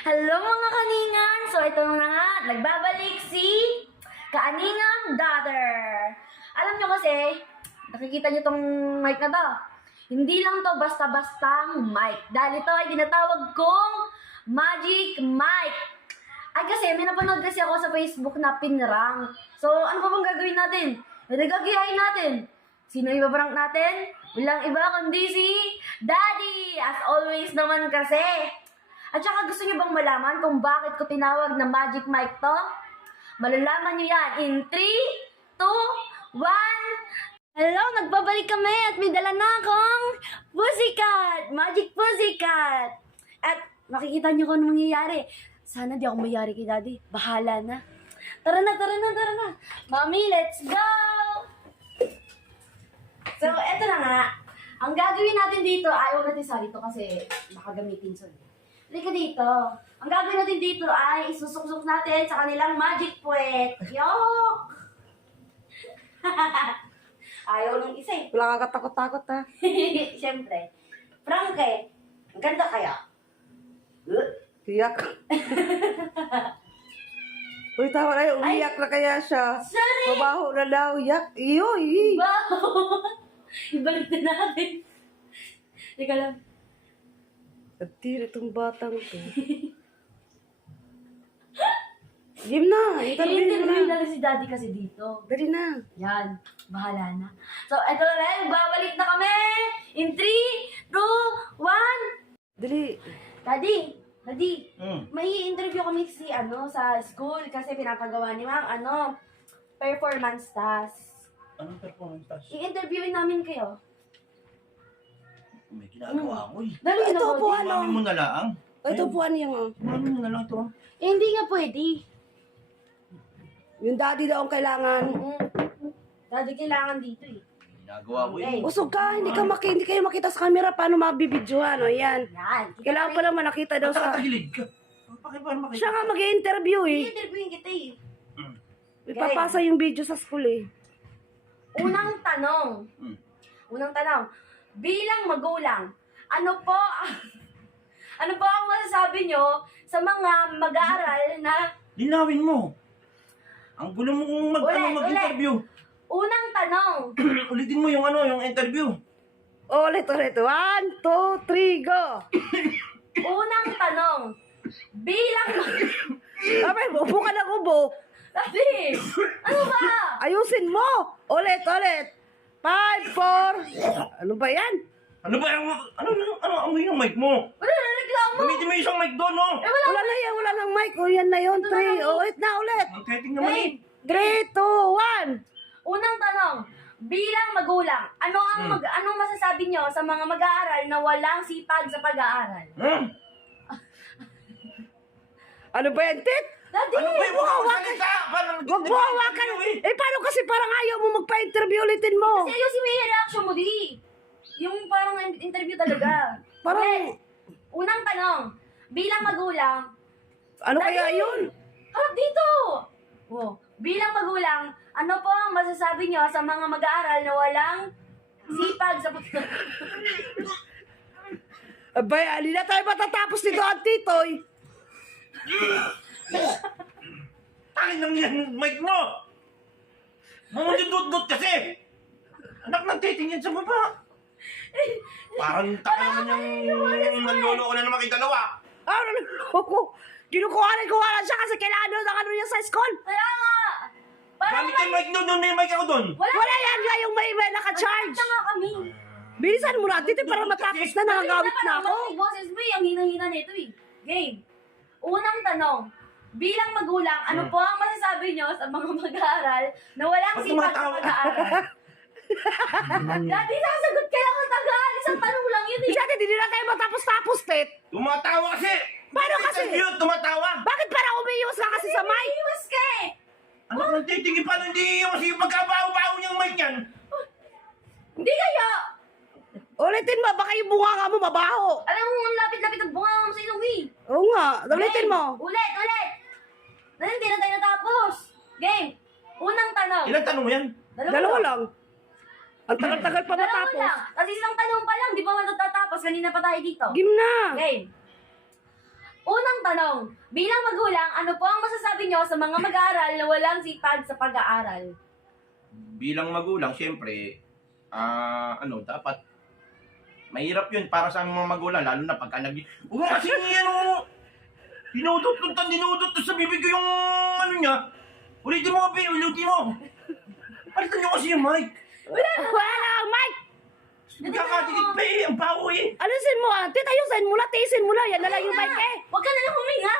Hello mga kaningan! So ito na nga, nagbabalik si Kaaningan Daughter. Alam nyo kasi, nakikita nyo tong mic na to. Hindi lang to basta-bastang mic. Dahil ito ay tinatawag kong Magic Mic. Ay kasi, may napanood kasi ako sa Facebook na pinrank. So ano pa bang gagawin natin? Nagagayahin natin. Sino iba-prank natin? Walang iba kundi si Daddy! As always naman kasi. At saka gusto niyo bang malaman kung bakit ko tinawag na Magic Mic to? Malalaman niyo yan in 3, 2, 1... Hello! Nagbabalik kami at may dala na akong Pussycat! Magic Pussycat! At makikita niyo kung anong mangyayari. Sana di ako mayari kay Daddy. Bahala na. Tara na, tara na, tara na. Mommy, let's go! So, eto na nga. Ang gagawin natin dito, ayaw natin sa dito kasi makagamitin sa Halika dito. Ang gagawin natin dito ay isusuksok natin sa kanilang magic puwet. Yok! Ayaw nung isa eh. Wala kang katakot-takot ha. Siyempre. Frank eh. Ang ganda kaya. Iyak. Uy, tama na yun. Umiyak na kaya siya. Sorry! Mabaho na daw. Iyak. Iyoy. Wow! Ibalik na natin. Teka lang. At tira itong batang to. Game na. Interview I-interview na. na rin si Daddy kasi dito. Dali na. Yan. Bahala na. So, eto na rin. Babalik na kami. In 3, 2, 1. Dali. Daddy, may interview kami sa school kasi pinapagawa ni Ma'am, performance task. Anong performance task? I-interviewin namin kayo. May ginagawa ko eh. Dali Ito na po, po. ano? Imamin mo na lang. Ito po ano yung Imamin mo na lang ito. Hindi nga pwede. yung daddy daw ang kailangan. Daddy, kailangan dito eh. Ginagawa ko eh. Usog ka. Hindi kayo makita sa camera. Paano mabibidyohan? O yan. Yan. Kailangan pa naman nakita daw sa... Nakatagilid ka. Bakit ba makita? Siya nga mag-i-interview eh. I-interviewin kita eh. Ipapasa yung video sa school eh. Unang tanong. Bilang magulang, ano po ang masasabi nyo sa mga mag-aaral na... Linawin mo. Ang gulo mo kung mag-interview. Unang tanong. Ulitin mo yung yung interview. Ulit. 1, 2, 3, go! Unang tanong. Bilang... Abay, upo ka ng ubo. Daddy! Ano ba? Ayusin mo! Ulit! 5, 4... Ano ba yan? Ano ba yung... Ano amoy ng mic mo? Wala na reklamo. Gamitin mo yung isang mic doon, no? Wala na yan, wala ng mic. O yan na yun. 3, ulit na, ulit. Ang keting naman eh. 3, 2, 1. Unang tanong. Bilang magulang, anong masasabi nyo sa mga mag-aaral na walang sipag sa pag-aaral? Ano ba yan, Tit? Daddy! Ano ba yung mga salita? Huwag mo hawakan. Eh, paano kasi parang ayaw mo magpa-interview ulitin mo? Kasi ayusin mo yung reaction mo, di. Yung parang interview talaga. Parang, Ulit. Unang tanong. Bilang magulang, ano kaya Daddy! yun? harap dito! Oh. Bilang magulang, ano po ang masasabi nyo sa mga mag-aaral na walang sipag sa Abay, ali na tayo matatapos nito at titoy. Tangin lang yan, mic mo! Mamundudot kasi! Anak ng titing yan sa baba! Parang taka naman yung nanlolo ko na naman kay dalawa! Ah, naloko. Kinukuha siya kasi kailangan doon ang ano niya sa school. Kaya nga! Para Gamit yung mic doon, may mic ako doon! Wala yan nga yung may naka-charge. na nga kami. Bilisan mo na, tito, para matapos na nakagawit na ako. Ang boses mo ang hina-hina nito eh. Game. Unang tanong. Bilang magulang, ano po ang masasabi nyo sa mga mag-aaral na walang Ba't sipag sa tumatawa? pag-aaral? Dati sasagot ka lang ng tagal. Isang tanong lang yun eh. Dati, hindi na tayo matapos-tapos, Tit. Tumatawa kasi! Paano kasi? Interview, tumatawa! Bakit parang umiiwas ka kasi sa mic? Iwas ka eh. Anak ng titing, paano hindi yung kasi pagkabaho-baho niyang mic yan? Hindi kaya. Ulitin mo, baka yung bunga nga mo mabaho. Alam mo, ang lapit-lapit ang bunga mo sa ilong eh. Oo nga, ulitin mo. Ulit. Dahil hindi na tayo natapos. Game. Unang tanong. Ilang tanong yan? Dalawa lang. Ang tagal-tagal pa Dalawa matapos. lang. Kasi isang tanong pa lang, di pa matatapos. Kanina pa tayo dito. Game na. Game. Unang tanong, bilang magulang, ano po ang masasabi nyo sa mga mag-aaral na walang sipag sa pag-aaral? Bilang magulang, syempre, dapat mahirap yun para sa mga magulang, lalo na pagka Oo, kasi dinudot sa bibig ko yung niya. Ulitin mo, ulitin mo. Palitan nyo kasi yung mic. Wala lang, Mike! Nagkakatikit pa ang baho eh. Alisin mo, ate, tayusin mo na, tiisin mo na. Yan na lang yung Mike eh. Huwag ka na lang huminga!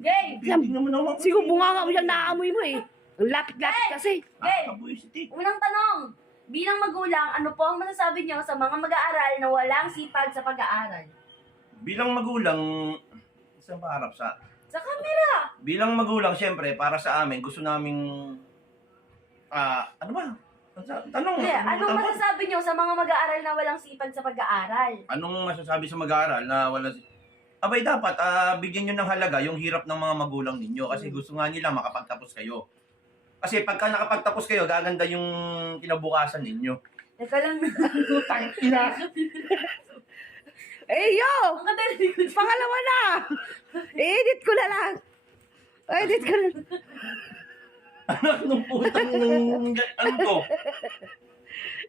Gay! Tingnan mo naman. Siguro bunga nga mo yung naamoy mo eh. Ang lapit-lapit kasi. Gay! Kabuisit eh. Unang tanong, bilang magulang, ano po ang masasabi nyo sa mga mag-aaral na walang sipag sa pag-aaral? Bilang magulang, isang paharap sa... Sa camera! Bilang magulang, syempre, para sa amin, gusto naming... ano ba? Tanong. Hindi, anong tanong. masasabi nyo sa mga mag-aaral na walang sipag sa pag-aaral? Anong masasabi sa mag-aaral na wala... Abay, dapat bigyan nyo ng halaga yung hirap ng mga magulang ninyo kasi gusto nga nila makapagtapos kayo. Kasi pagka nakapagtapos kayo, gaganda yung kinabukasan ninyo. Teka lang. Tangin ina! Eh, yo! Ang kadali ko dyan. Pangalawa na! I-edit ko na lang. Edit ko na. Anong putang ano to?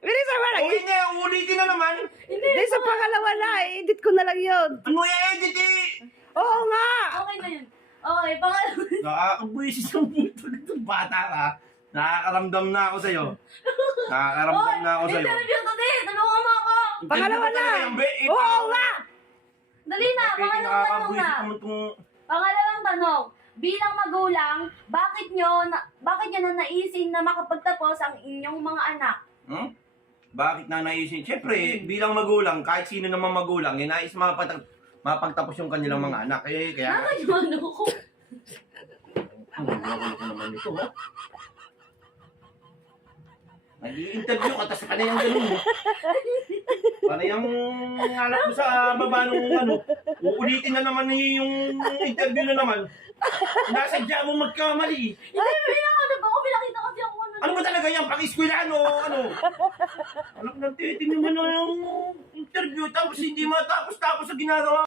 Bilisan mo lang. Okay na, ulitin na naman. Hindi. Hindi, sa pangalawa na. I-edit ko na lang yun. Ano i-edit eh? Oo nga! Okay na yun. Okay, pangalawa. Nakakabuisis ng putang itong bata ka. Nakakaramdam na ako sa'yo. Nakakaramdam na ako sa'yo. Interview to din. Tulungan mo ako. Pangalawa Interview ka na. talaga yan, be. Oo nga! Dali na, pangalawang tanong Nakakabuisit na. naman itong... Pangalawang tanong. Bilang magulang, bakit nyo na naisin na makapagtapos ang inyong mga anak? Bakit na naisip? Siyempre, bilang magulang, kahit sino namang magulang, nais mapagtapos yung kanilang mga anak. Eh, kaya... Nakayuan ako. Ang gagawin ko naman ito, ha? Nag-i-interview ka, tapos panay ang ganun mo. Panay ang anak mo sa baba nung uulitin na naman yung interview na naman. Nasadya mo magkamali. Hindi, may ako ako. Pinakita kasi ako. Ano ba talaga yan? Pang-eskwelahan o ano? Anak ng titingin mo na yung interview tapos hindi matapos-tapos sa ginagawa.